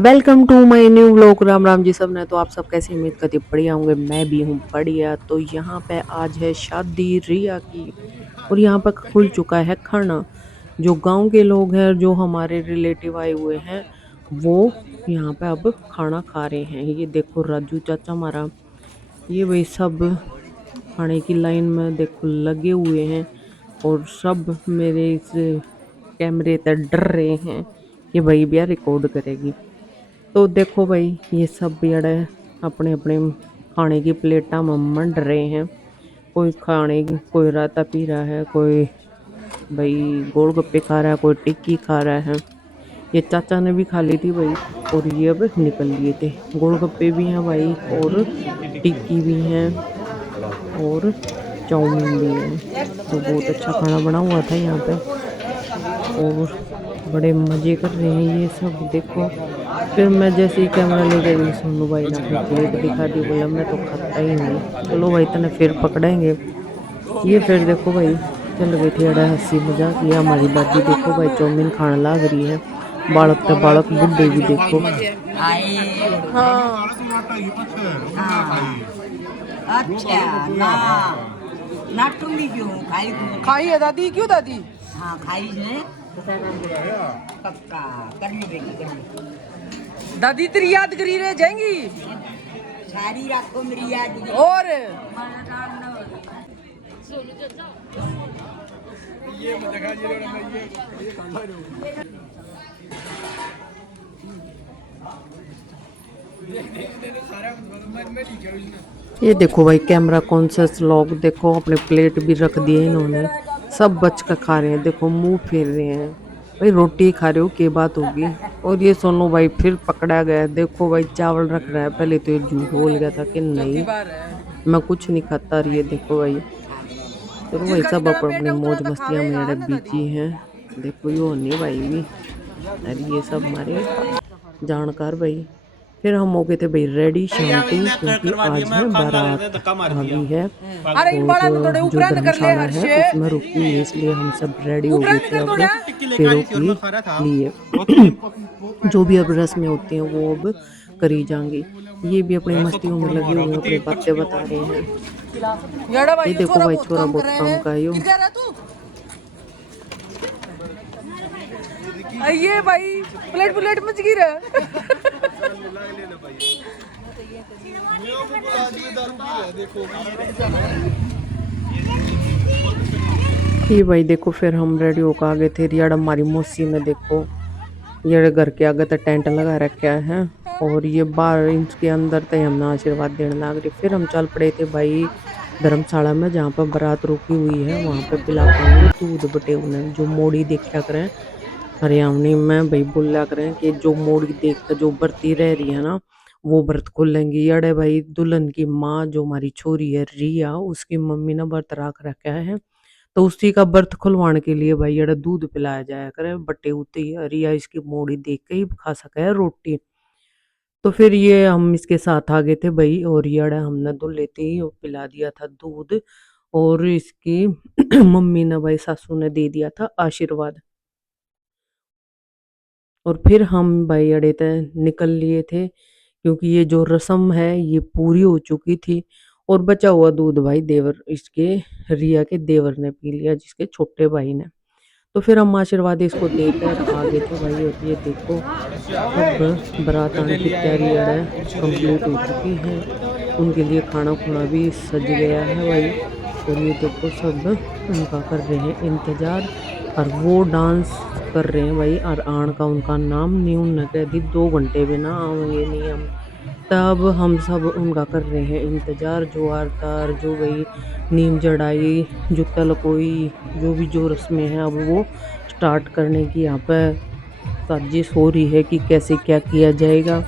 Welcome to my new vlog. Ram Ram ji सबने। तो आप सब कैसे, उम्मीद करते बढ़िया होंगे। मैं भी हूँ बढ़िया। तो यहाँ पे आज है शादी रिया की, और यहाँ पर खुल चुका है खाना। जो गांव के लोग हैं, जो हमारे रिलेटिव आए हुए हैं, वो यहाँ पे अब खाना खा रहे हैं। ये देखो राजू चाचा हमारा, ये वही सब खाने की लाइन में देखो लगे हुए हैं। और सब मेरे इस कैमरे तक डर रहे हैं कि भाई भैया रिकॉर्ड करेगी। तो देखो भाई, ये सब जड़े अपने अपने खाने की प्लेटा में मंड रहे हैं। कोई खाने की, कोई रायता पी रहा है, कोई भाई गोलगप्पे खा रहा है, कोई टिक्की खा रहा है। ये चाचा ने भी खा ली थी भाई, और ये अब निकल लिए थे। गोलगप्पे भी हैं भाई, और टिक्की भी हैं, और चाउमीन भी है। तो बहुत अच्छा खाना बना हुआ था यहाँ पे, और बड़े मजे कर रहे हैं ये सब। देखो, फिर मैं जैसे ही कैमरा ले गई, सोनू भाई ने अपनी प्लेट दिखा दी। बोला मैं तो खाता ही नहीं। चलो भाई तने फिर पकड़ेंगे। ये फिर देखो भाई, चल गई थी अड़ा हंसी मजाक। ये हमारी दादी देखो भाई, चाउमीन खाने लाग रही है। बालक तो बालक, बुढ़े भी देखो। हाँ। अच्छा ना नाटुंडी क्यों खाई खाई है दादी, क्यों दादी? हाँ खाई है पक्का करनी बेटी करनी दादी तेरी याद करी रह जाएंगी। सारी रखो मेरी याद और ये देखो भाई, कैमरा कॉन्शियस लोग देखो, अपने प्लेट भी रख दिए इन्होंने। सब बच कर खा रहे हैं। देखो मुंह फेर रहे हैं। भाई रोटी खा रहे हो, क्या बात होगी। और ये सोनू भाई फिर पकड़ा गया। देखो भाई, चावल रख रहा है। पहले तो ये झूठ बोल गया था कि नहीं मैं कुछ नहीं खाता। और ये देखो भाई, चलो भाई सब अपनी मौज मस्तियां में जड़े बीजी हैं। देखो यो नहीं भाई भी, अरे ये सब हमारे जानकार भाई। फिर हम हो गए थे भाई रेडी शांति, क्योंकि आज है बारात आ गई है। और जो धर्मशाला है उसमें रुकी हुई है, इसलिए हम सब रेडी हो गए थे अब फेरों के लिए। जो भी अब रस्में होती हैं वो अब करी जाएंगी। ये भी अपनी मस्तियों में लगे हुए हैं, अपनी बातें बता रहे हैं। ये देखो भाई, छोरा बहुत काम का है यो। ये भाई प्लेट प्लेट मच गिर ये भाई देखो, फिर हम रेडी होकर आ गए थे। रियाड़ हमारी मौसी ने देखो, ये घर के आगे तक टेंट लगा रखा है, और ये 12 इंच के अंदर तक हमने आशीर्वाद देने लग रही। फिर हम चल पड़े थे भाई धर्मशाला में, जहाँ पर बारात रुकी हुई है। वहाँ पे पिला पाएंगे दूध बटे उन्हें। जो मोड़ी देखा करें हरियाणवी में भाई, बोला करें कि जो मोड़ी देख कर जो बरती रह रही है ना, वो व्रत खोलेंगी। अरे भाई, दुल्हन की माँ जो हमारी छोरी है रिया, उसकी मम्मी ने व्रत रख रखा है। तो उसी का व्रत खुलवाने के लिए भाई अड़ा दूध पिलाया जाया करे बट्टे उते ही। रिया इसकी मोड़ी देख के ही खा सका है रोटी। तो फिर ये हम इसके साथ आ गए थे भाई, और ये अड़ा हमने दूध लेते ही वो पिला दिया था दूध। और इसकी मम्मी ने भाई, सासू ने दे दिया था आशीर्वाद। और फिर हम भाई अड़े तय निकल लिए थे, क्योंकि ये जो रस्म है ये पूरी हो चुकी थी। और बचा हुआ दूध भाई देवर इसके, रिया के देवर ने पी लिया, जिसके छोटे भाई ने। तो फिर हम आशीर्वाद इसको देकर आ गए थे भाई। और ये देखो, अब बारात आने की तैयारी है कंप्लीट हो चुकी है। उनके लिए खाना खुना भी सज गया है भाई। और ये देखो सब उनका कर रहे हैं इंतजार, और वो डांस कर रहे हैं भाई। और आन का उनका नाम नहीं, उनने कह दी 2 घंटे में ना आएंगे नहीं हम। तब हम सब उनका कर रहे हैं इंतजार। जो आरतार, जो भाई नीम जड़ाई, जो तलकोई, जो भी जो रस्में हैं, अब वो स्टार्ट करने की यहाँ पे साजिश हो रही है कि कैसे क्या किया जाएगा,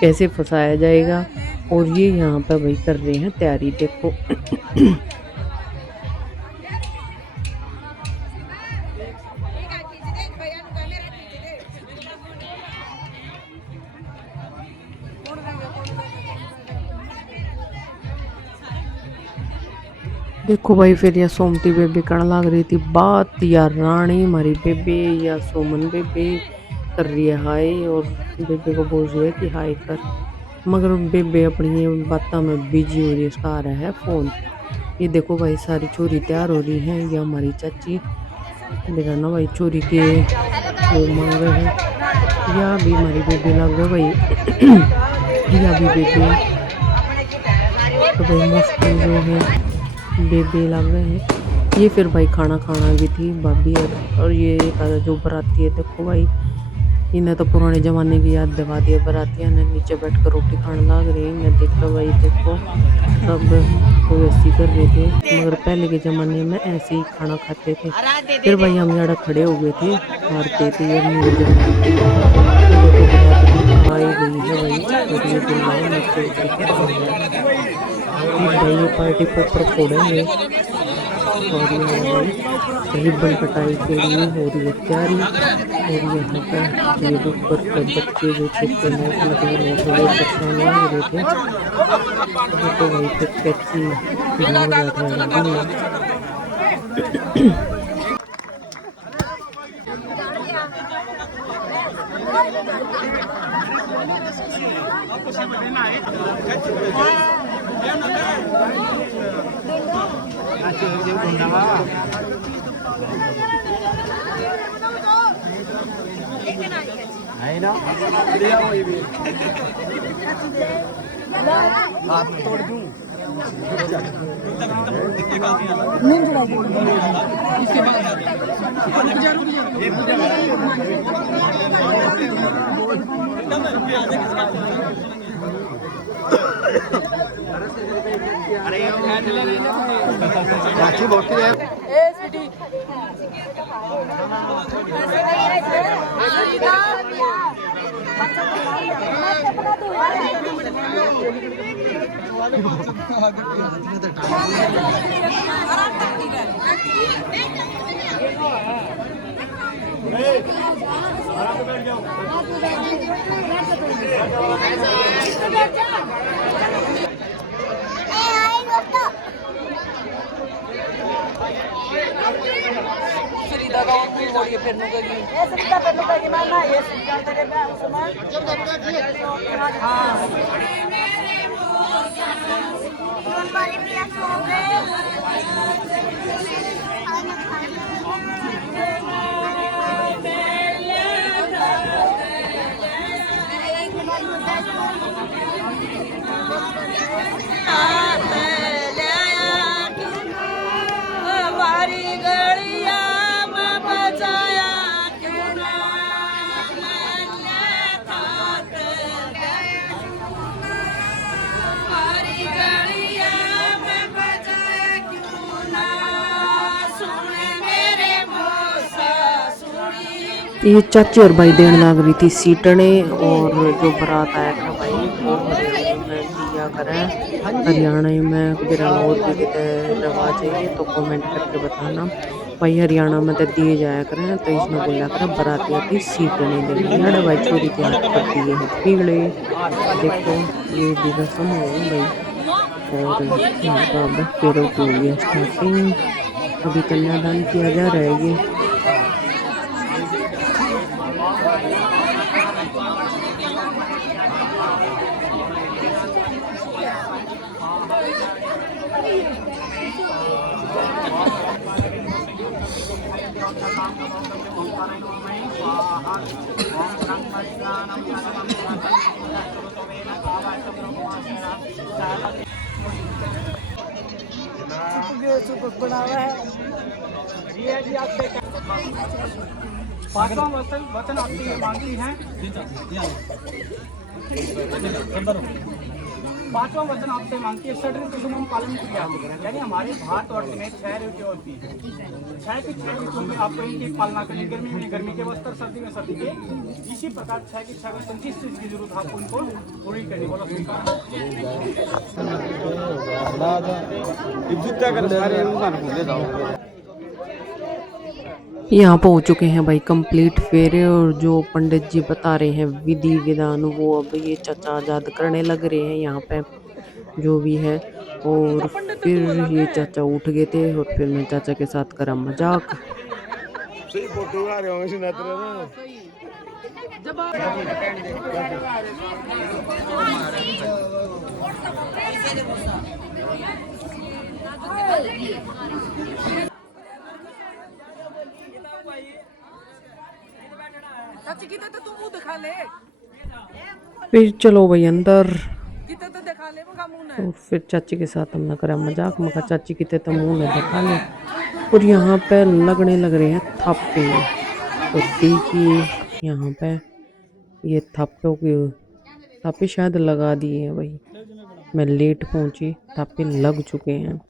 कैसे फंसाया जाएगा। और ये यहाँ पे भाई कर रहे हैं तैयारी, देखो। देखो भाई, फिर यह सोमती बेबी कहने लग रही थी बात, या रानी हमारी बेबे या सोमन बेबे, कर रही है हाय और बेबे को बोल रही है कि हाय कर, मगर बेबे अपनी बातों में बिजी हो रही है, उसका आ रहा है फोन। ये देखो भाई सारी छोरी तैयार हो रही है, ये हमारी चाची देखा ना भाई छोरी के वो मांग रहे हैं, या भी हमारी बेबे लग गए भाई या भी बेबे तो भाई मोस्टली जो है बेबे लग गए हैं। ये फिर भाई खाना खाना भी थी भाभी और ये एक जो बराती है देखो भाई, इन्हें तो पुराने ज़माने की याद दिला दी है। बरातियाँ ने नीचे बैठ कर रोटी खाने लग रही है, मैं देखता भाई देखो सब तो ऐसे ही कर रहे थे, मगर पहले के ज़माने में ऐसे ही खाना खाते थे। फिर भाई हम ज़्यादा खड़े हो गए थे, हारते थे और न्यूज हो रही थी। ये देखो बारात भी आई गई है भाई और ये दूल्हा नीचे उतर के आ गया है। फिर भाई ये पार्टी पोपर फोड़ेंगे और यहाँ भाई रिबन कटाई के लिए हो रही है तैयारी। और यहाँ पर ये ऊपर के बच्चे जो छोटे नोट नकली नोट वो परेशान लग रहे थे। ये तो भाई फिर टैक्सी में बैठ गया दूल्हा। ये चाची और भाई देने लग रही थी सीटने और जो बारात आया था भाई वो हरियाणा में दिया करें। हरियाणा में मेरा और भी कितने रवाज है ये तो कमेंट करके बताना भाई। हरियाणा में तो दिए जाया करें तो इसमें बोला करें बरातिया की सीटने देनी है भाई। छोरी के हाथ पर दिए हैं पीड़े, देखो ये भी रस्म हो भाई। और यहाँ पर अब फेरों की हुई है स्टार्टिंग, अभी कन्यादान किया जा रहा है ये। पांचवा वचन आपसे मांगती हैं। पांचवा वचन आपसे मांगती है षड ऋतु हम पालन किया, यानी हमारे भारत वर्ष में 6 ऋतु होती है। 6 की 6 ऋतुओं में आपको इनकी पालना करनी, गर्मी में गर्मी के वस्त्र, सर्दी में सर्दी के, इसी प्रकार 6 की 6 में जिस चीज की जरूरत है आपको उनको पूरी करनी। बोलो स्वीकार। यहाँ पहुँच चुके हैं भाई कंप्लीट फेरे, और जो पंडित जी बता रहे हैं विधि विधान वो अब ये चाचा आजाद करने लग रहे हैं यहाँ पे जो भी है। और फिर ये चाचा उठ गए थे और फिर मैं चाचा के साथ करा मजाक। फिर चलो भाई अंदर। और फिर चाची के साथ हमने करा मजाक, मका चाची की तो मुंह ने दिखा ले। और यहाँ पे लगने लग रहे हैं थापे। तो देखिए यहाँ पे ये थापों की थापे शायद लगा दिए हैं भाई। मैं लेट पहुंची, थापे लग चुके हैं।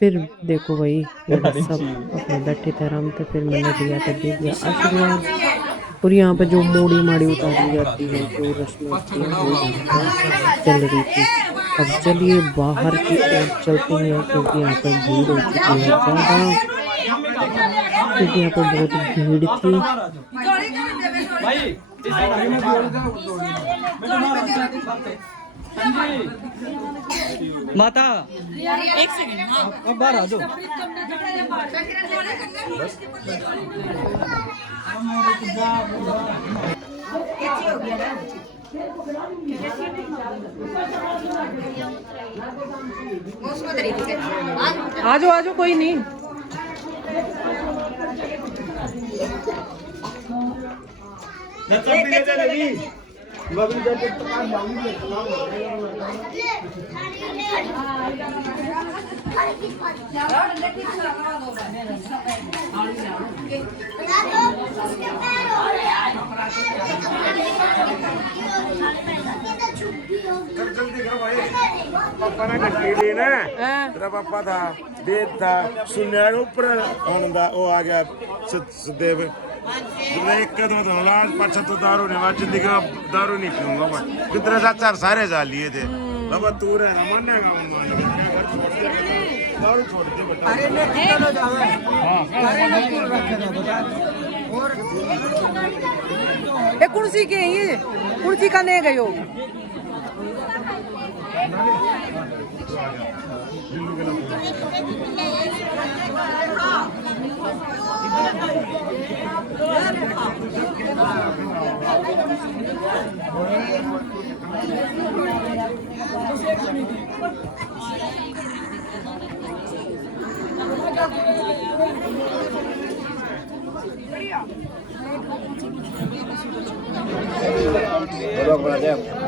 फिर देखो भाई ये सब अपने बैठे थे आराम से। फिर मैंने रिया को दे दिया आशीर्वाद। और यहाँ पे जो मोड़ी माड़ी उतारी जाती है, जो रस्में होती है, वो यहाँ पे चल रही थी। अब चलिए बाहर की ओर चलते हैं, क्योंकि यहाँ पे भीड़ हो चुकी है ज़्यादा। क्योंकि यहाँ पे बहुत भीड़ थी। माता एक सेकंड, हाँ बाहर आ जाओ। आ जाओ कोई नहीं। पापा ने घंटी ली ना, तेरा पापा था, वेद था, सुनने ऊपर वो आ गया सदेव। एक कदम तो लास्ट पाछा तो दारू नहीं, मैं जिंदगी में दारू नहीं पीऊंगा मैं। कितने साथ चार सारे जा लिए थे बाबा, तू रहना मानेगा दारू छोड़ दे बेटा। कुर्सी के ये कुर्सी का नहीं गयो।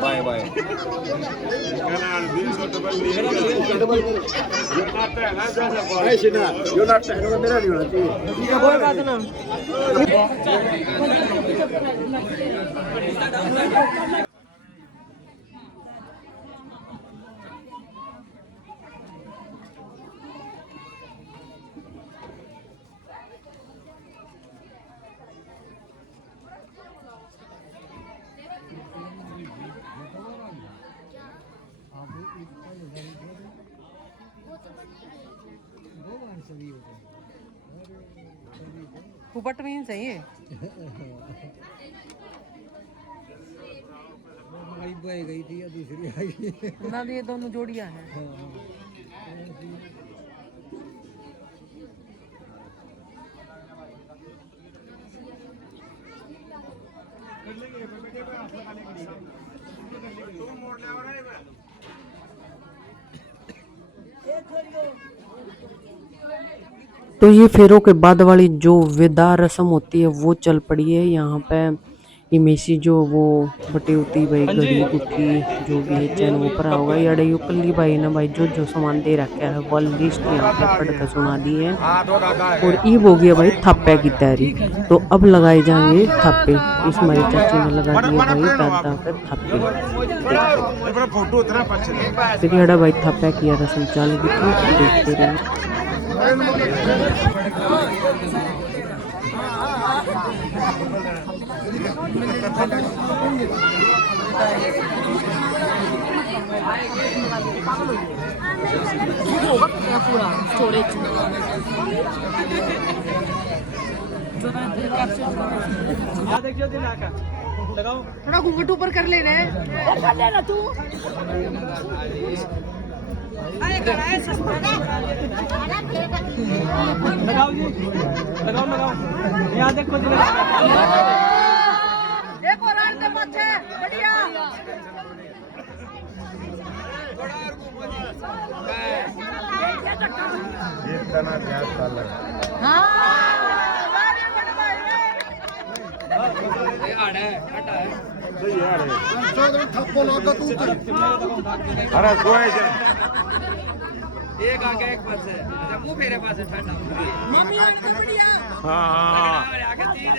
Bye bye. कोई बात ना। फुपट मीन सही है। गई थी या दूसरी आई ना, ये दोनों जोड़ियां हैं। तो ये फेरों के बाद वाली जो विदा रस्म होती है वो चल पड़ी है। यहाँ पे इमेसी जो वो बटी होती भाई, घड़ी गुट्ठी जो भी है चैन वो परा होगा। याडे यू कल्ली भाई ना भाई जो सामान दे रखा है वो लिस्ट यहाँ पे पढ़ कर सुना दी है। और ईब हो गया भाई थप्पे की तैयारी। तो अब लगाए जाएंगे थप्पे। इस हमारी चाची ने लगा दिए भाई दादा पे थप्पे। फिर याडा भाई थप्पे किया रस्म चालू की थी, देखते रहे। थोड़ा घूंघट ऊपर कर लेना तू। लगाओ जी, लगाओ। यहाँ देखो ये तना क्या साल लगा सही यार थप्पो लगा तू अरे कोई से एक आगे एक पास है अच्छा मुंह फेरे पास है ठंडा हाँ हाँ आगे तीन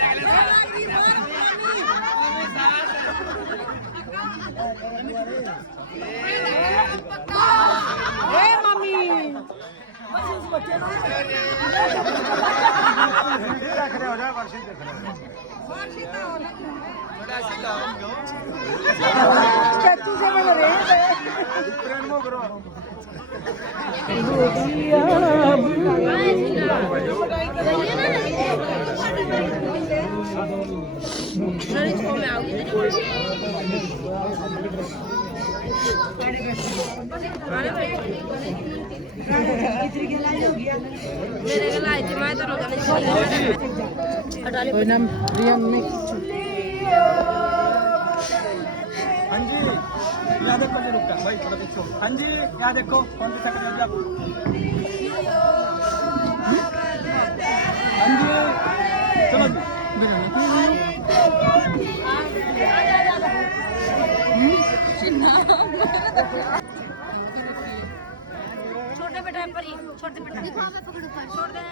अगले देख रहे हो जा वर्षी देख रहे हो ट्रेन में करो हाँ जी यहाँ देखो जी रुक भाई थोड़ा पीछे हाँ जी यहाँ देखो कौन सी सेकंड में आप हाँ जी चलो छोटे बेटा पर ही छोटे बेटा छोड़ दे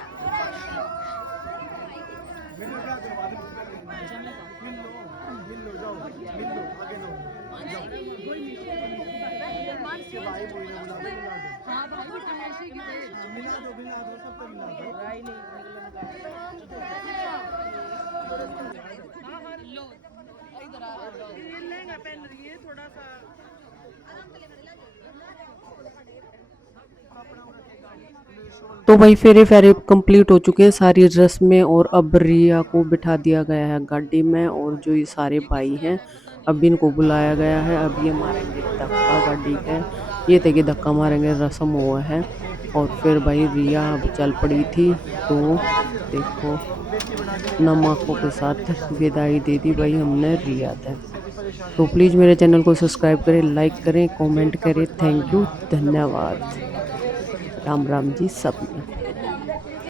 तो भाई फेरे फेरे कंप्लीट हो चुके हैं सारी रस्में और अब रिया को बिठा दिया गया है गाड़ी में और जो ये सारे भाई हैं अब इनको बुलाया गया है। अब ये मारेंगे धक्का गाड़ी के, ये थे कि धक्का मारेंगे, रस्म हुआ है। और फिर भाई रिया अब चल पड़ी थी तो देखो नमकों के साथ विदाई दे दी भाई हमने रिया तक। तो प्लीज़ मेरे चैनल को सब्सक्राइब करें, लाइक करें, कमेंट करें। थैंक यू, धन्यवाद। राम राम जी सब में।